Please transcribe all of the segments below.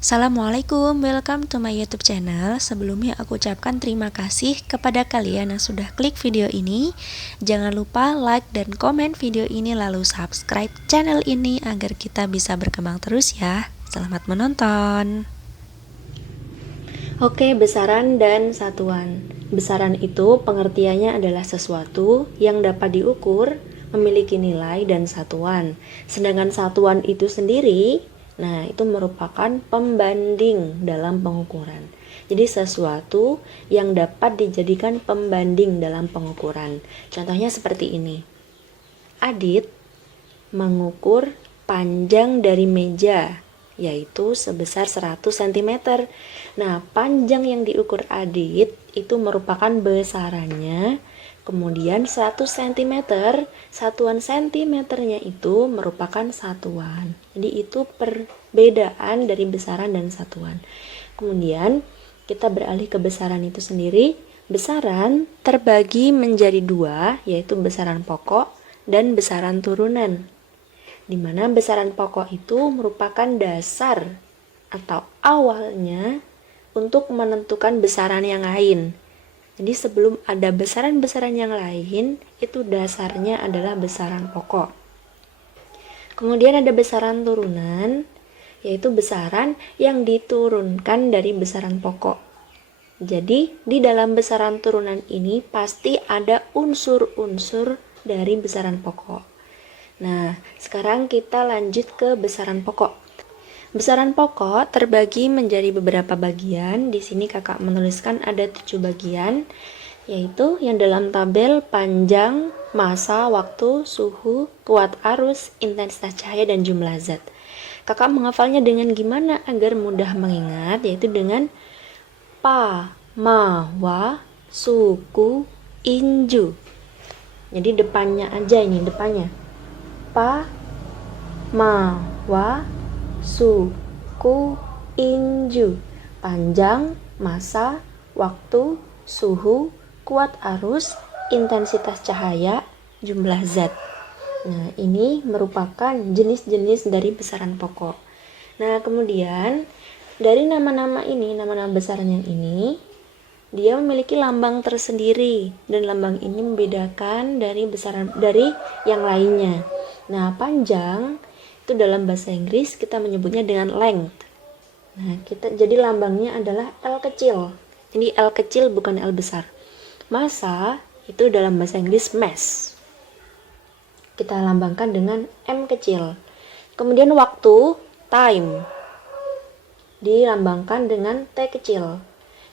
Assalamualaikum, welcome to my YouTube channel. Sebelumnya aku ucapkan terima kasih kepada kalian yang sudah klik video ini. Jangan lupa like dan komen video ini, lalu subscribe channel ini agar kita bisa berkembang terus ya. Selamat menonton. Oke, besaran dan satuan. Besaran itu pengertiannya adalah sesuatu yang dapat diukur, memiliki nilai dan satuan. Sedangkan satuan itu sendiri, nah, itu merupakan pembanding dalam pengukuran. Jadi sesuatu yang dapat dijadikan pembanding dalam pengukuran. Contohnya seperti ini. Adit mengukur panjang dari meja, yaitu sebesar 100 cm. Nah, panjang yang diukur Adit itu merupakan besarannya. Kemudian 100 cm, satuan cm-nya itu merupakan satuan. Jadi itu perbedaan dari besaran dan satuan. Kemudian kita beralih ke besaran itu sendiri. Besaran terbagi menjadi dua, yaitu besaran pokok dan besaran turunan. Di mana besaran pokok itu merupakan dasar atau awalnya untuk menentukan besaran yang lain. Jadi sebelum ada besaran-besaran yang lain, itu dasarnya adalah besaran pokok. Kemudian ada besaran turunan, yaitu besaran yang diturunkan dari besaran pokok. Jadi di dalam besaran turunan ini pasti ada unsur-unsur dari besaran pokok. Nah, sekarang kita lanjut ke besaran pokok. Besaran pokok terbagi menjadi beberapa bagian. Di sini kakak menuliskan ada 7 bagian, yaitu yang dalam tabel panjang, massa, waktu, suhu, kuat arus, intensitas cahaya, dan jumlah zat. Kakak menghafalnya dengan gimana agar mudah mengingat, yaitu dengan pa, ma, wa, suku, inju. Jadi depannya aja ini, depannya. Pa, ma, wa, suku, inju. Panjang, massa, waktu, suhu, kuat arus, intensitas cahaya, jumlah zat. Nah, ini merupakan jenis-jenis dari besaran pokok. Nah, kemudian dari nama-nama ini, nama-nama besaran yang ini, dia memiliki lambang tersendiri dan lambang ini membedakan dari besaran dari yang lainnya. Nah, panjang itu dalam bahasa Inggris kita menyebutnya dengan length. Nah, jadi lambangnya adalah L kecil. Ini L kecil bukan L besar. Massa itu dalam bahasa Inggris mass. Kita lambangkan dengan M kecil. Kemudian waktu, time, dilambangkan dengan T kecil.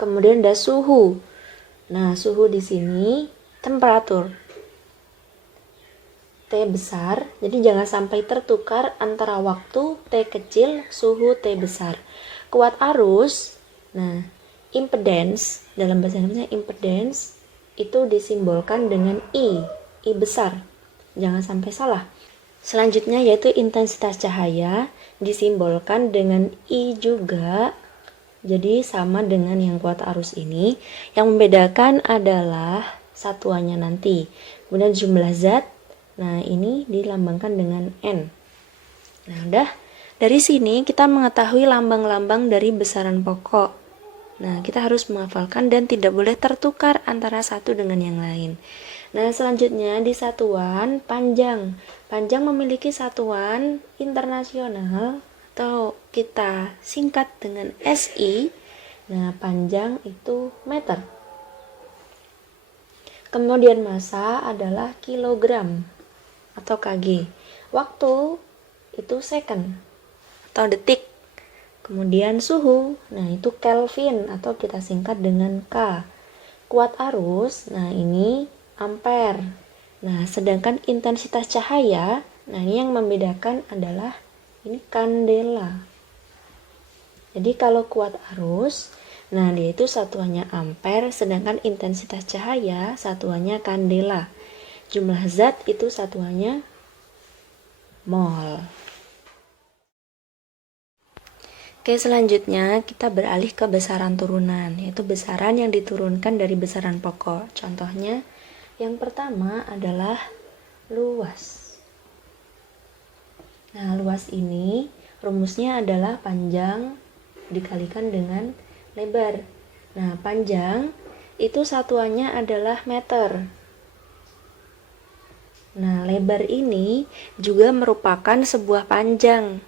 Kemudian ada suhu. Nah, suhu di sini temperatur. T besar, jadi jangan sampai tertukar antara waktu T kecil, suhu T besar. Kuat arus, nah, impedance, dalam bahasa Inggrisnya impedance, itu disimbolkan dengan I besar. Jangan sampai salah. Selanjutnya yaitu intensitas cahaya, disimbolkan dengan I juga. Jadi sama dengan yang kuat arus ini. Yang membedakan adalah satuannya nanti. Kemudian jumlah zat, nah ini dilambangkan dengan N. Nah udah, dari sini kita mengetahui lambang-lambang dari besaran pokok. Nah kita harus menghafalkan dan tidak boleh tertukar antara satu dengan yang lain. Nah selanjutnya di satuan panjang. Panjang memiliki satuan internasional atau kita singkat dengan SI. Nah panjang itu meter. Kemudian massa adalah kilogram atau kg. Waktu itu second atau detik. Kemudian suhu, nah itu Kelvin atau kita singkat dengan K. Kuat arus, nah ini ampere. Nah, sedangkan intensitas cahaya, nah ini yang membedakan adalah ini kandela. Jadi kalau kuat arus, nah dia itu satuannya ampere, sedangkan intensitas cahaya satuannya kandela. Jumlah zat itu satuannya mol. Oke, selanjutnya kita beralih ke besaran turunan, yaitu besaran yang diturunkan dari besaran pokok. Contohnya, yang pertama adalah luas. Nah, luas ini rumusnya adalah panjang dikalikan dengan lebar. Nah, panjang itu satuannya adalah meter. Nah, lebar ini juga merupakan sebuah panjang.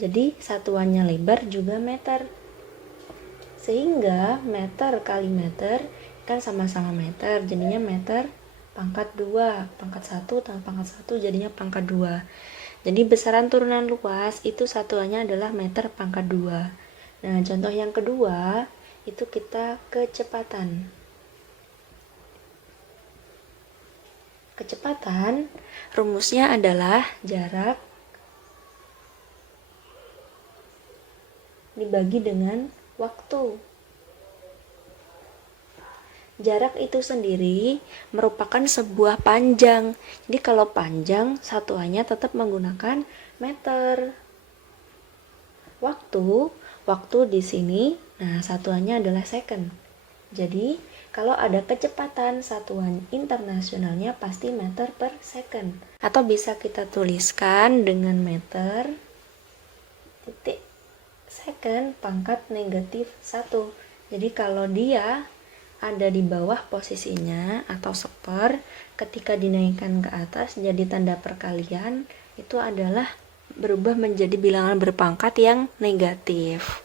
Jadi, satuannya lebar juga meter. Sehingga meter kali meter kan sama-sama meter, jadinya meter pangkat 2. Pangkat 1 tambah pangkat 1 jadinya pangkat 2. Jadi besaran turunan luas itu satuannya adalah meter pangkat 2. Nah, contoh yang kedua itu kita kecepatan. Kecepatan rumusnya adalah jarak dibagi dengan waktu. Jarak itu sendiri merupakan sebuah panjang. Jadi kalau panjang satuannya tetap menggunakan meter. Waktu di sini, nah satuannya adalah second. Jadi kalau ada kecepatan satuan internasionalnya pasti meter per second. Atau bisa kita tuliskan dengan meter titik second pangkat negatif 1. Jadi kalau dia ada di bawah posisinya atau seper, ketika dinaikkan ke atas jadi tanda perkalian, itu adalah berubah menjadi bilangan berpangkat yang negatif.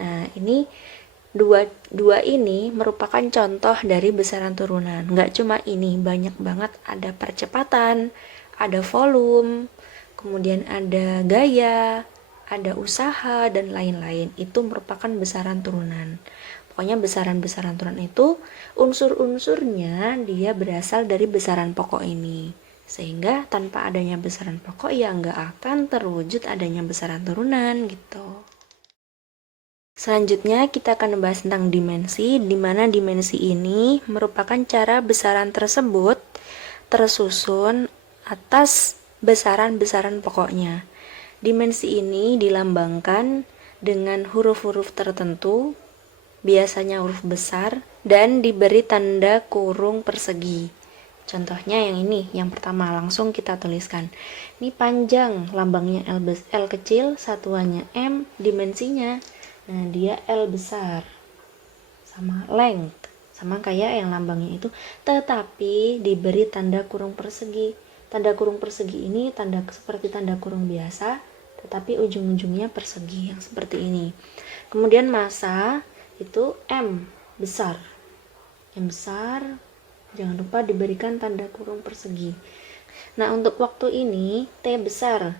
Nah, ini dua ini merupakan contoh dari besaran turunan. Nggak cuma ini, banyak banget, ada percepatan, ada volume, kemudian ada gaya, ada usaha, dan lain-lain. Itu merupakan besaran turunan. Pokoknya besaran-besaran turunan itu unsur-unsurnya dia berasal dari besaran pokok ini. Sehingga tanpa adanya besaran pokok ya nggak akan terwujud adanya besaran turunan gitu. Selanjutnya kita akan membahas tentang dimensi, di mana dimensi ini merupakan cara besaran tersebut tersusun atas besaran-besaran pokoknya. Dimensi ini dilambangkan dengan huruf-huruf tertentu, biasanya huruf besar, dan diberi tanda kurung persegi. Contohnya yang ini, yang pertama langsung kita tuliskan. Ini panjang, lambangnya L kecil, satuannya M, dimensinya. Nah, dia L besar. Sama length, sama kayak yang lambangnya itu, tetapi diberi tanda kurung persegi. Tanda kurung persegi ini seperti tanda kurung biasa, tetapi ujung-ujungnya persegi yang seperti ini. Kemudian massa itu M besar. M besar, jangan lupa diberikan tanda kurung persegi. Nah, untuk waktu ini T besar.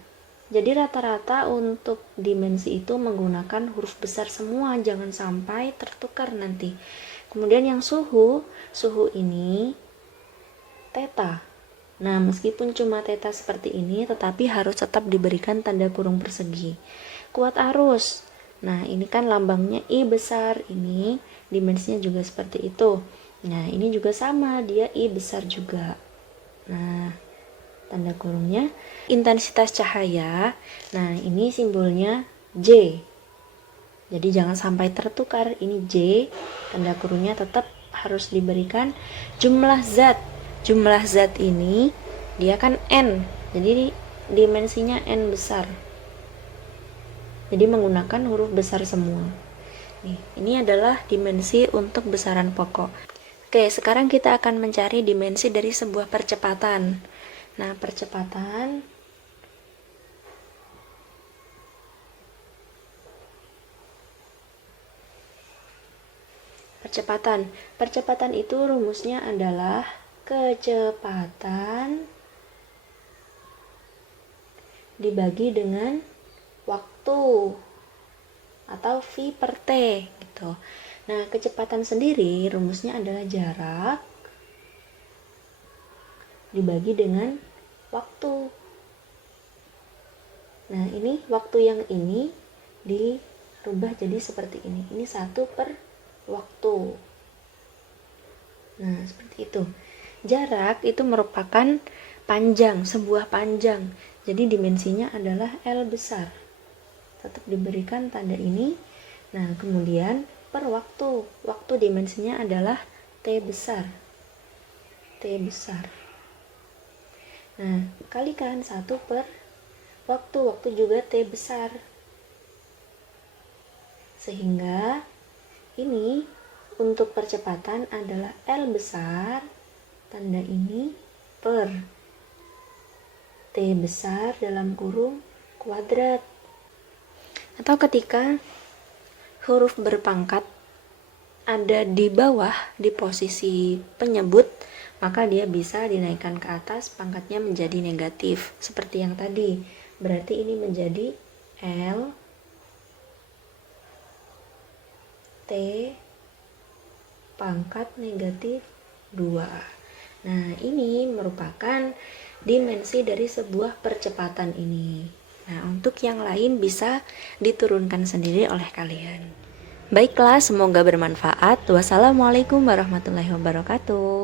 Jadi rata-rata untuk dimensi itu menggunakan huruf besar semua, jangan sampai tertukar nanti. Kemudian yang suhu ini theta. Nah, meskipun cuma theta seperti ini, tetapi harus tetap diberikan tanda kurung persegi. Kuat arus. Nah, ini kan lambangnya I besar, ini dimensinya juga seperti itu. Nah, ini juga sama, dia I besar juga. Nah, tanda kurungnya intensitas cahaya. Nah, ini simbolnya J. Jadi jangan sampai tertukar, ini J, tanda kurungnya tetap harus diberikan. Jumlah zat ini dia kan N, jadi dimensinya N besar. Jadi menggunakan huruf besar semua. Nih, ini adalah dimensi untuk besaran pokok. Oke, sekarang kita akan mencari dimensi dari sebuah percepatan. Nah, percepatan itu rumusnya adalah kecepatan dibagi dengan waktu atau V per T gitu. Nah, kecepatan sendiri rumusnya adalah jarak dibagi dengan waktu. Nah, ini waktu yang ini dirubah jadi seperti ini. Ini 1 per waktu. Nah, seperti itu. Jarak itu merupakan panjang, sebuah panjang. Jadi dimensinya adalah L besar. Tetap diberikan tanda ini. Nah, kemudian per waktu. Waktu dimensinya adalah T besar. T besar. Nah, kalikan 1 per waktu juga T besar. Sehingga ini untuk percepatan adalah L besar, tanda ini, per T besar dalam kurung kuadrat. Atau ketika huruf berpangkat ada di bawah di posisi penyebut, maka dia bisa dinaikkan ke atas, pangkatnya menjadi negatif seperti yang tadi. Berarti ini menjadi L T pangkat negatif 2. Nah, ini merupakan dimensi dari sebuah percepatan ini. Nah, untuk yang lain bisa diturunkan sendiri oleh kalian. Baiklah, semoga bermanfaat. Wassalamualaikum warahmatullahi wabarakatuh.